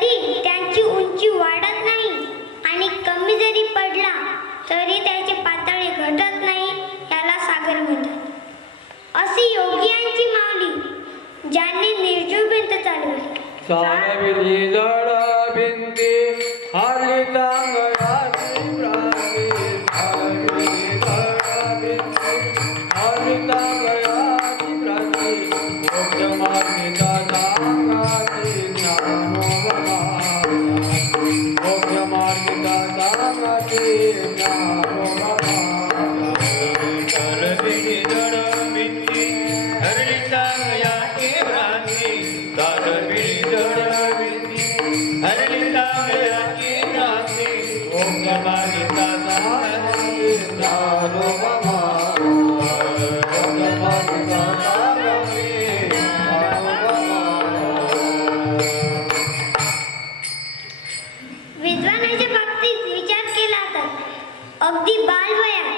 तरी त्यांची उंची वाढत नाही आणि कमी जरी पडला तरी त्याची पातळी घटत नाही, याला सागर म्हणतात. अशी योगियांची माऊली ज्यांनी निर्जीव भिंत चालवली. चालविली जड भिंती हाली चांगळाची भ्रांती, चालविली जड भिंती हाली चांगळाची भ्रांती, मोक्ष मार्गिका सांगाती ज्ञानोबा, मोक्ष मार्गिका सांगाती ज्ञानोबा. चालविली जड भिंती हरली चांगळाची भ्रांती, चालविली जड भिंती हरली चांगळाची भ्रांती, मोक्ष मार्गिका सांगाती ज्ञानोबा. विद्वानाच्या बाबतीत विचार केला तर अगदी बालवयात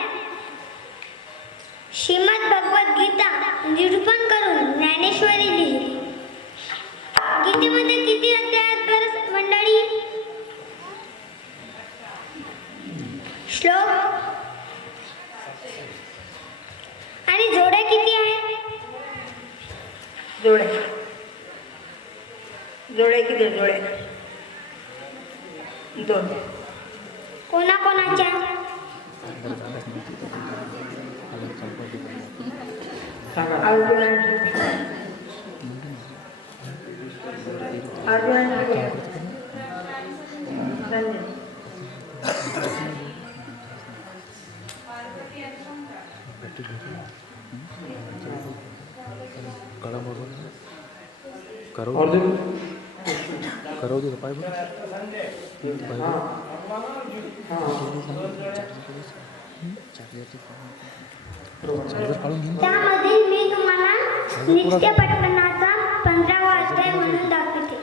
श्रीमद भगवत गीता निरूपण करून ज्ञानेश्वरी लिहिली. गीतेमध्ये किती अध्याय आहेत बरं मंडळी? श्लोक आणि जोड्या किती आहेत? जोड्या किती जोड्या? 2. कोणाकोणाच्या? करो दे पाय बघ त्यामध्ये मी तुम्हाला नित्य पठणाचा 15वा अध्याय म्हणून दाखवते.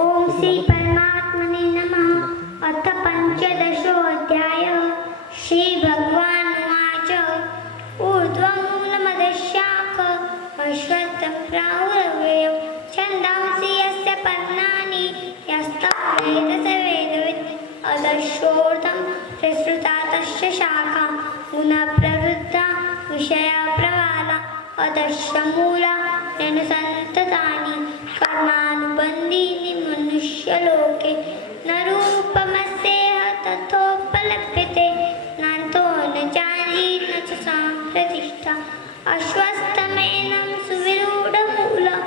ओम श्री परमात्मने नमः. अथ पंचदशो अध्याय. श्री भगवान उवाच. ऊर्ध्वमूलमदशाख अश्वत्थप्राहुरव्ययम् छन्दांसि यस्य पर्णानि यस्तव वेदस वेदवित् अधश्चोर्ध्वं प्रसृता तस्य शाखा गुणः प्रवृद्धा विषया प्रवाला अधश्च मूला ननुसन्ततानि कर्मानुबन्धीनि मनुष्यलोके न रूपमस्येह तथोपलभ्यते नान्तो न चारी न च सम्प्रतिष्ठा अश्वस्थमेनं सुविरूढमूलं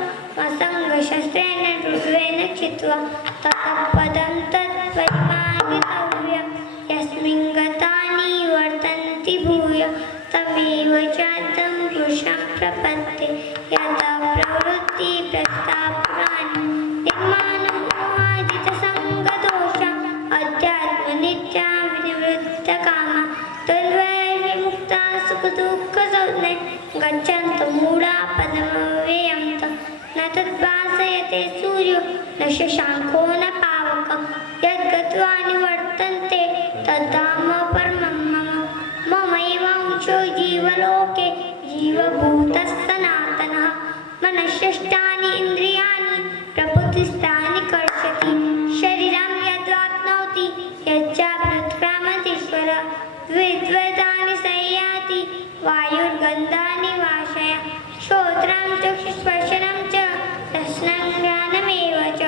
असङ्गशस्त्रेण रुद्रेण चित्वा ततः पदं तत्परिमार्गितव्यं यस्मिन् गतानि वर्तन्ति भूय तमेव चाद्यं पुरुषं प्रपत्ते यदा प्रवृत्ति प्रस्तापुराणि निर्माणं मोहाजितसङ्गदोषा अध्यात्मनित्या विनिवृत्तकामा तद्वैर्विमुक्ता सुखदुःखसंज्ञे गच्छन्तु मूढा पदमव्ययं न तद्भासयते सूर्यो न शशाङ्को न पावकः यद्गत्वा निवर्तन्ते तद्धाम परमं मम. ममैवांशो जीवलोके जीवभूतः सनातनः. मनःषष्ठानि इन्द्रियाणि प्रकृतिस्थानि कर्षति शरीरं यद्वाप्नोति यच्चाप्युत्क्रामतीश्वर विद्वदानि संयाति वायुर्गन्धानि वाशय श्रोत्रं चक्षुस्पर्शनं च रसनं ज्ञानमेव च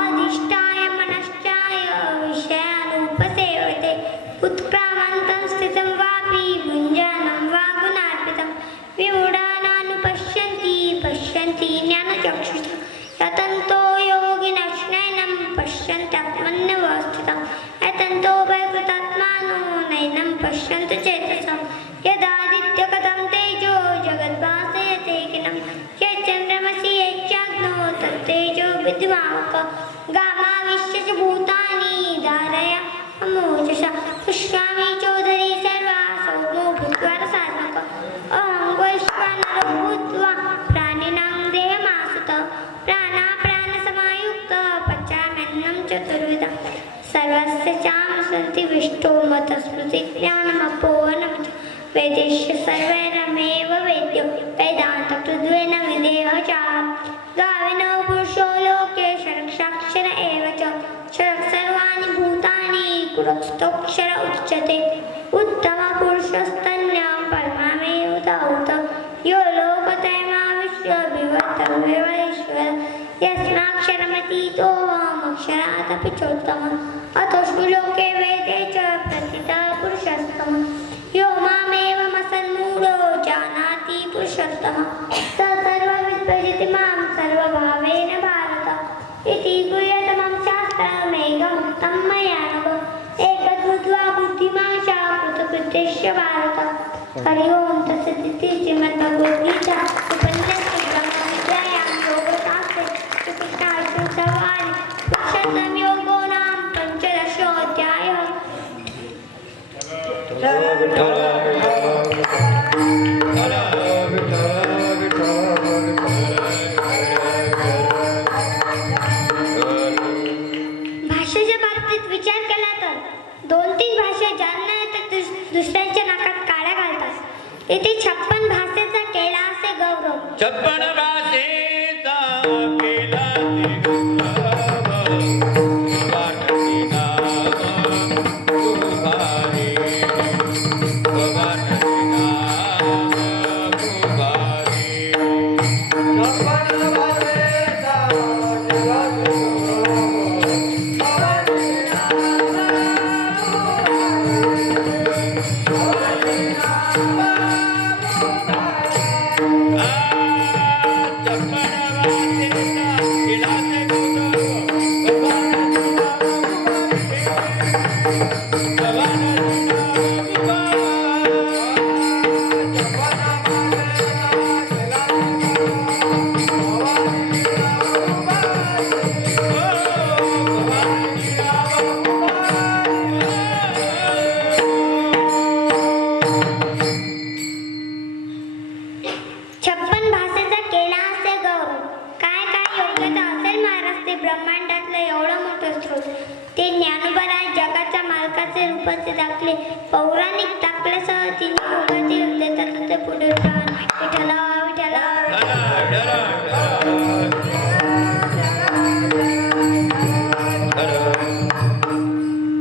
अधिष्ठाय मनश्चाय विषयानुपसेवते उत्क्रामन्तं स्थितं वापि भुञ्जानं वा गुणार्पितं विमूढानानुपश्यन्ति पश्यन्ति ज्ञानचक्षुषा यतन्तो योगिनश्नैनं पश्यन्त्यात्मन्यवस्थितं यतन्तो भयकृतात्मानो नैनं पश्यन्तु चेतसं यदादित्यगतं तेजो जगद्भासयते किलं यच्चन्द्रमसि यच्चाग्नो तत्तेजो विद्युमावकः गामाविश्य च भूतानि धारया अमोजसा पुष्यामि चोदरी सर्वा सौम्यो भूत्वा रसात्मकः अहं वैश्वानरो भूत्वा प्राणिनां देहमासुतः प्राणाप्राणसमायुक्तः पचाम्यन्नं चतुर्विधं सर्वस्य चामसन्ति विष्टो मतस्मृतिज्ञानमपोहनं च वेदेश्य सर्वैरमेव वेद्यो वेदान्तकृद्वेन विदेह च गाविनो पुरुषो लोके षट्क्षाक्षर स्तोक्षर उच्यते उत्तम पुरुषस्तन्यं परमामेव उत यो लोकत्रयमाविश्य विवर्तव्य वैश्वर यस्माक्षरमतीतोऽहमक्षरादपि चोत्तमः अतोऽस्मि लोके वेदे च प्रतितः पुरुषोत्तमः यो मामेवमसन्मूढो जानाति पुरुषोत्तमः स सर्वविद्भजति मां सर्वभावेन भारत इति गुह्यतमं शास्त्रमेकमुक्तं मया नघ एतद्बुद्ध्वा बुद्धिमान् कृतकृत्यस्य भारत हरि ओं तत्सदिति श्रीमद्भगवद्गीता उपनिषत्सु ब्रह्मविद्यायां योगशास्त्रे श्रीकृष्णार्जुनसंवादे पुरुषोत्तम योगो नाम पञ्चदशोऽध्यायः भाषेच्या बाबतीत विचार केला तर 2-3 भाषा ज्यांना येतात दुसऱ्यांच्या नाकात काड्या घालतात इथे 56 भाषेचा केला असे गौरव 56 भाषेचा केला ते वाटणी नाम तुभारी वाटणी नाम तुभारी ब्रह्मांडातलं एवढं मोठं स्रोत ते ज्ञानोबा जगाच्या मालकाचे रूपाचे दाखले पौराणिक दाखल्यासह तिने युगातील दत्तात्रय पुढे विठ्ठला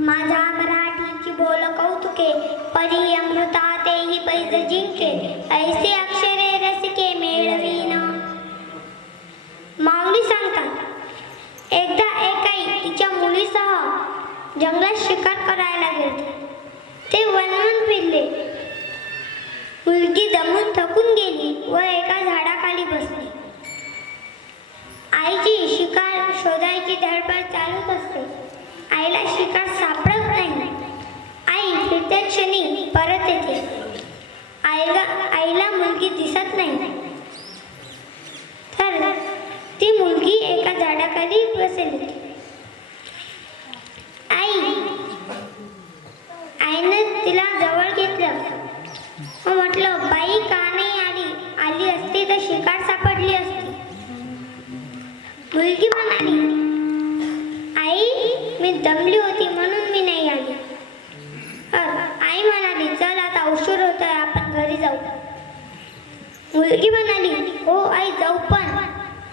माझा मराठीची बोल कौतुके परी अमृता तेही पैज जिंके ऐसे अक्षरे रसिके मेळवीन माऊली सांगतात एकदा एक आई तिच्या मुलीसह जंगलात शिकार करायला गेले ते वनवन फिरले मुलगी दमून थकून गेली व एका झाडाखाली बसली आईची शिकार शोधायची धडपड चालूच असते आईला शिकार सापडत नाही आई फिरत्या क्षणी परत येते आईला मुलगी दिसत नाही तर ती मुलगी एका झाडाखाली बसली आईनं तिला जवळ घेतलं व म्हटलं बाई का नाही आली असती तर शिकार सापडली असती मुलगी म्हणाली आई मी दमली होती म्हणून मी नाही आली आई म्हणाली चल आता उशीर होतोय आपण घरी जाऊ मुलगी म्हणाली हो आई जाऊ पण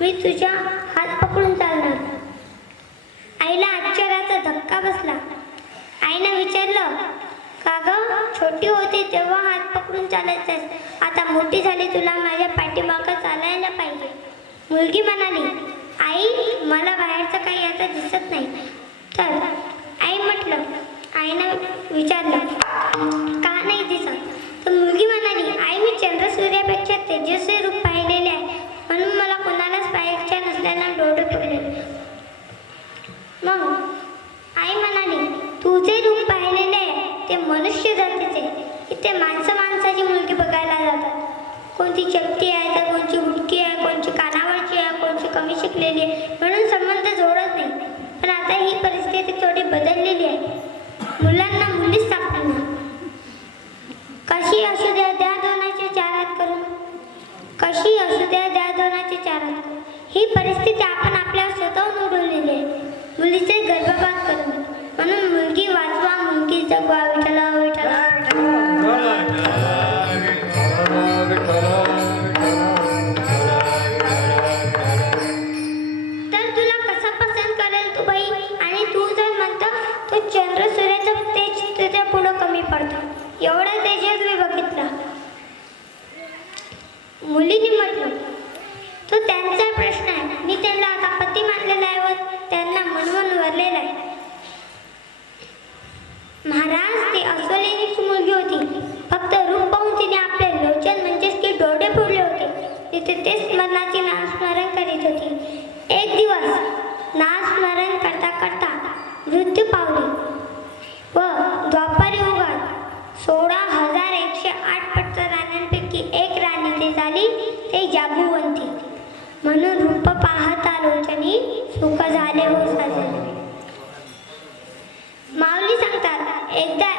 मी तुझ्या हात पकडून चालणार आईला आश्चर्याचा धक्का बसला आईने विचारलं का ग छोटी होती तेव्हा हात पकडून चालायचंस आता मोठी झाली तुला माझ्या पाठीमागं चालायला पाहिजे मुलगी म्हणाली आई मला बाहेरचं काही आता दिसत नाही तर आई म्हटलं आईनं विचारलं का नाही दिसत तर मुलगी म्हणाली आई मी चंद्र सूर्यापेक्षा तेजस्वी रूप पाहिलेले आहे म्हणून मला कोणालाच पाहायच्या नसल्यानं डोळे पडले मग आई म्हणाली तुझे रूप पाहिलेले आहे ते मनुष्य जातीचे इथे माणसाची मुलगी बघायला जातात कोणती चपटी आहे तर कोणची हुडकी आहे कोणची कानावरची आहे कोणची कमी शिकलेली आहे म्हणून संबंध जोडत नाही पण आता ही परिस्थिती थोडी बदललेली आहे मुलांना मुलीच सापडणार कशी असू द्या द्या दोनाचे चार हात करून कशी असू द्या द्या दोनाचे चार हात करून ही परिस्थिती आपण आपल्या स्वतःहून उडवलेली आहे मुलीचे गर्भपात करून म्हणून मुलगी वाचवा मुलगी जगवा विठ्ठला विठ्ठला तर तुला कसा पसंत करेल तू बाई आणि तू जर म्हणतो तो चंद्र सूर्याचा त्यांच्या पुढं कमी पडतात. एवढा तेजस्वी बघितला. मुलीने म्हटलं, तो त्यांचा प्रश्न आहे. मी त्यांना आता पती मानलेला आहे व त्यांना मनवून वरलेला आहे. महाराज, ती अस्वलेनीची मुलगी होती. फक्त रूप पाहून तिने आपले लोचन म्हणजेच की डोळे फोडले होते. तिथे तेच स्मरणाची नामस्मरण करीत होती. एक दिवस नामस्मरण करता करता मृत्यू पावली व द्वापारी युगात 16,108 पट्ट राण्यांपैकी एक राणी ते झाली ते जाबुवंती. म्हणून रूप पाहता लोचनी सुख झाले हो साजले. माऊली सांगतात, एकदा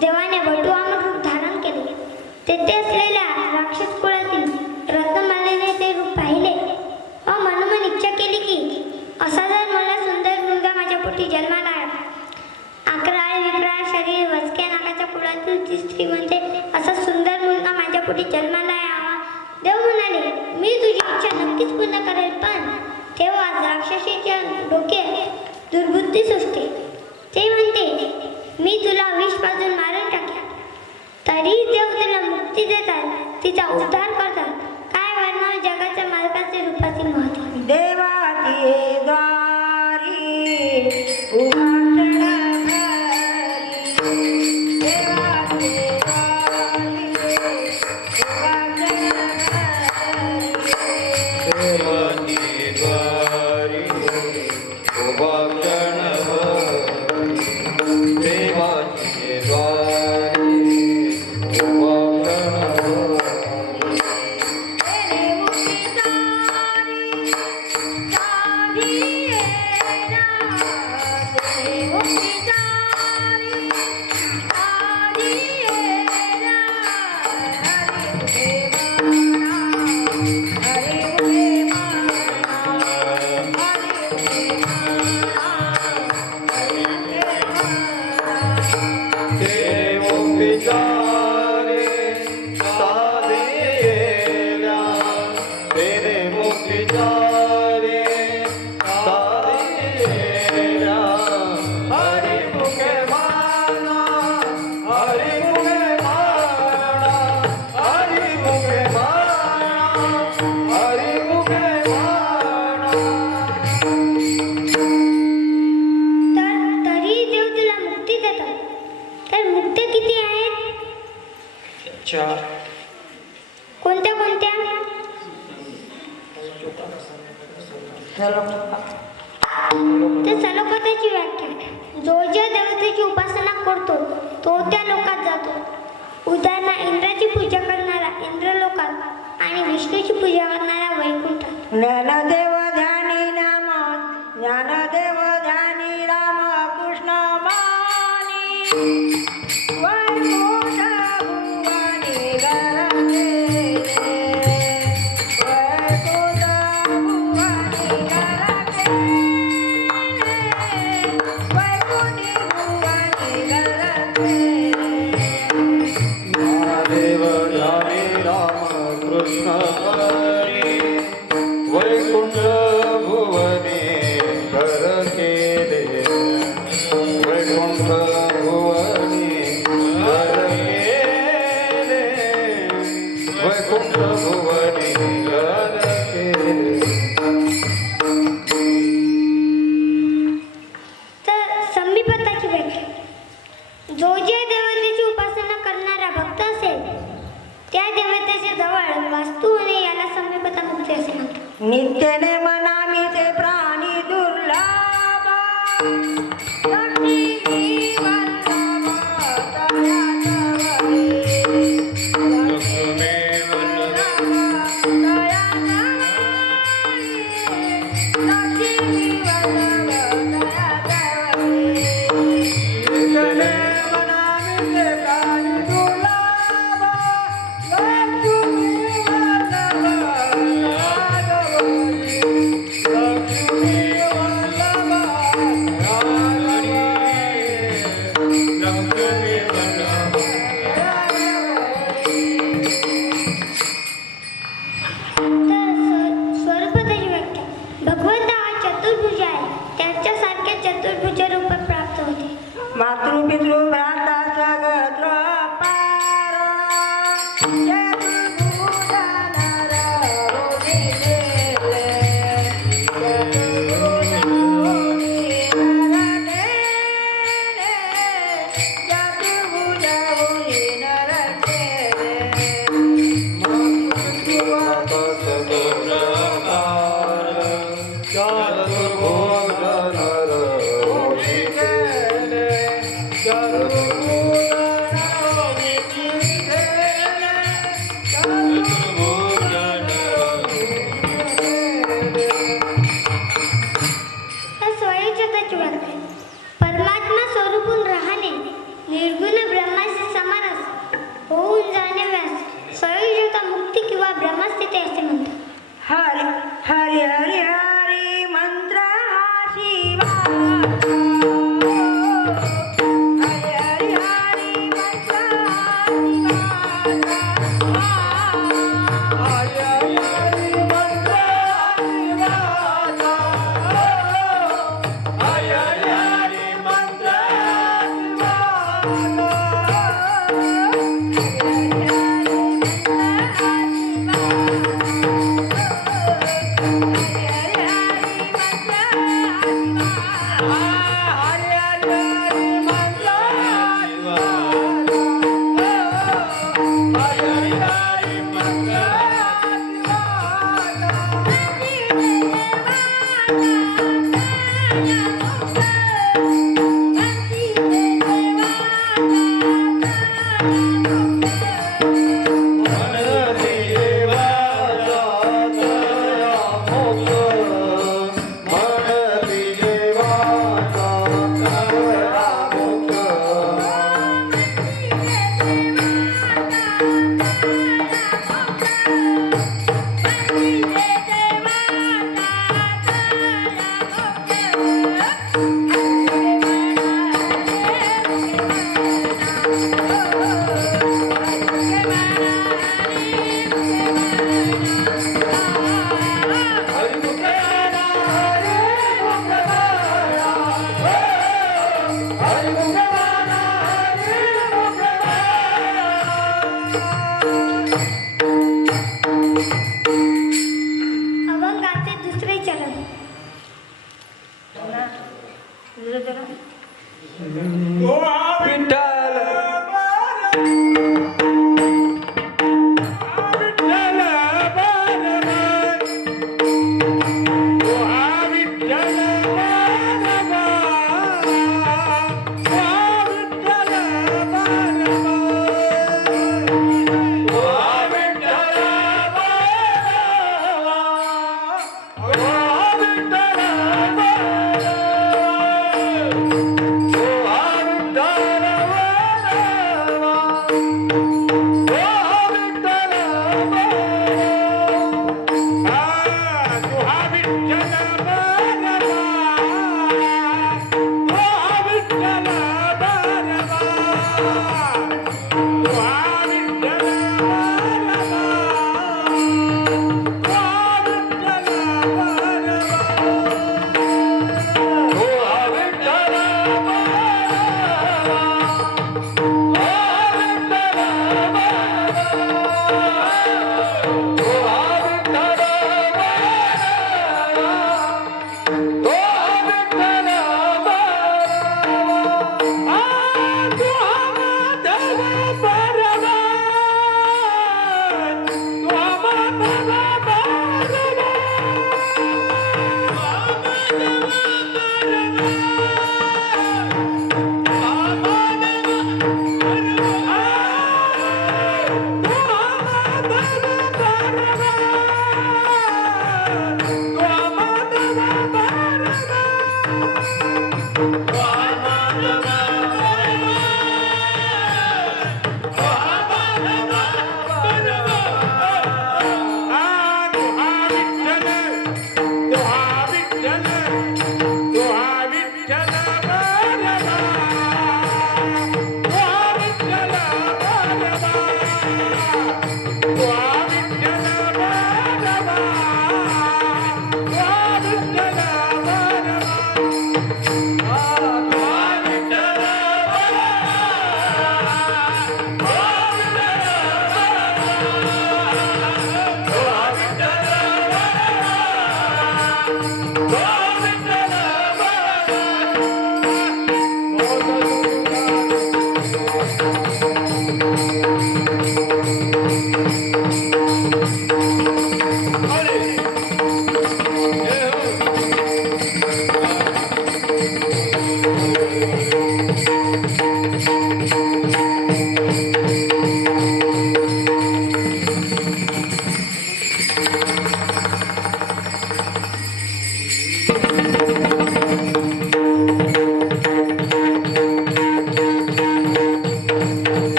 देवाने वटुवामन रूप धारण केले. तेथे असलेल्या राक्षस कुळातील रत्नमालेने ते रूप पाहिले व मनोमन इच्छा केली की असा जर मला सुंदर मुलगा माझ्या पोटी जन्माला आला. अकराळ विक्राळ शरीर वचक्या नाकाच्या कुळातील ती स्त्री म्हणते, असा सुंदर मुलगा माझ्या पोटी जन्माला यावा. देव म्हणाले, मी तुझी इच्छा नक्कीच पूर्ण करेल, पण तेव्हा राक्षसीच्या डोक्यात दुर्बुद्धी सुचते. ते म्हणते, मी तुला विष पाजून मारून टाकेन. तरी देव तुला मुक्ती देतात, तिचा उद्धार करतात. काय वर्णन जगाच्या मालकाचे रूपातील महत्व. देवाची द्वारी उभारली, देवाची द्वारी उभारली. देवाची द्वारी उभा क्षणभर, देवाची द्वारी उभा क्षणभर. देव पितारे साधेला, तेरे मुखितारे साधेला. हरि मुखे माना, हरि मुखे माना, हरि मुखे माना, हरि मुखे माना. तरी देव तुला मुक्ती देतात. तर मुक्त्या किती आहेत? 4. कोणत्या कोणत्या? तर सलोकताची व्याख्या, जो ज्या देवतेची उपासना करतो तो त्या लोकात जातो. उदाहरणा, इंद्राची पूजा करणारा इंद्रलोकात आणि विष्णूची पूजा करणारा वैकुंठात. ज्ञानदेव ध्यानी नाम, ज्ञानदेव ध्यानी राम कृष्ण मानी. वैकुंठ भुवनी गरजे, वैकुंठ भुवनी गरजे, वैकुंठी भुवनी गरजे. महादेव ध्यानी राम कृष्ण हरी, वैकुंठ भुवनी घर केले, वैकुंठ भुवनी घर केले, वैकुंठ भुवनी घर केले. तर संमीपताची व्याख्या, जो ज्या देवतेची उपासना करणारा भक्त असेल त्या देवतेच्या जवळ वास्तू होणे याला संमीपता मुक्ती असे म्हणतात. नित्यने मनामी ते प्राणी दुर्लभ, लक्ष्मी वल्लभ तया जवळे. लक्ष्मी वल्लभ तया जवळे, लक्ष्मी वल्लभ तया जवळे. नित्यने मनामी ते प्राणी दुर्लभ, लक्ष्मी वल्लभ तया जवळे. लक्ष्मी चतुर्भुज आहे, त्याच्यासारख्या चतुर्भुज रूप प्राप्त होते. मातृ पितृ चतुर्भुज नर होती केले चतुर्भुज हा स्वयंचताची वार्ता आहे. परमात्मा स्वरूपून राहणे, निर्गुण ब्रह्माशी समरस होऊन जाणे व्यास स्वयंचता मुक्ती किंवा ब्रह्मस्थिती असे म्हणतात. हरी हरी हरी हरी मंत्र हा शिवा हरी हरी हरी मंत्र हा शिवा हरी हरी मंत्र शिवाचा हरी हरी मंत्र अभंगाचे दुसरे चरण.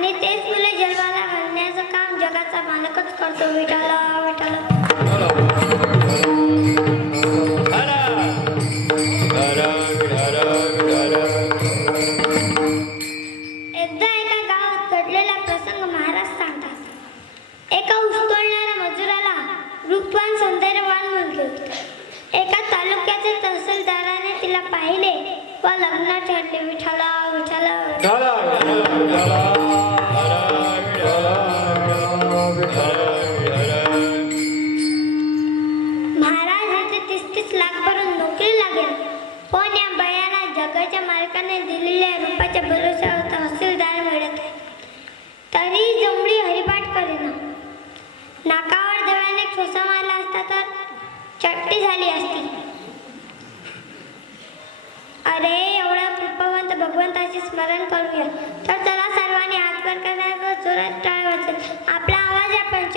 आणि तेच मुले जन्माला घालण्याचं काम जगाचा मालकच करतो. विठाला विठाला. एकदा एका गावात घडलेला प्रसंग महाराज सांगतात. एका ऊस तोडणाऱ्या मजुराला रूपवान सौंदर्यवान मुलगी होती. एका तालुक्याच्या तहसीलदाराने तिला पाहिले व लग्न ठरले. विठाला विठाला. महाराज येथे 30-30 लाख भरून नोकरी लागेल, पण या बायाला जगाच्या मालकाने दिलेल्या रूपाच्या भरोश्यावर तहसीलदार मिळत आहे. तरी जमडी हरिपाठ करेना. नाकावर देवाने ठोसा मारला असता तर चट्टी झाली असती. अरे एवढ्या कृपावंत भगवंताचे स्मरण करूया तर चला सर्वांनी हात वर करण्याचा जोरात टाळ वाजवेल. आपला आवाज या पंच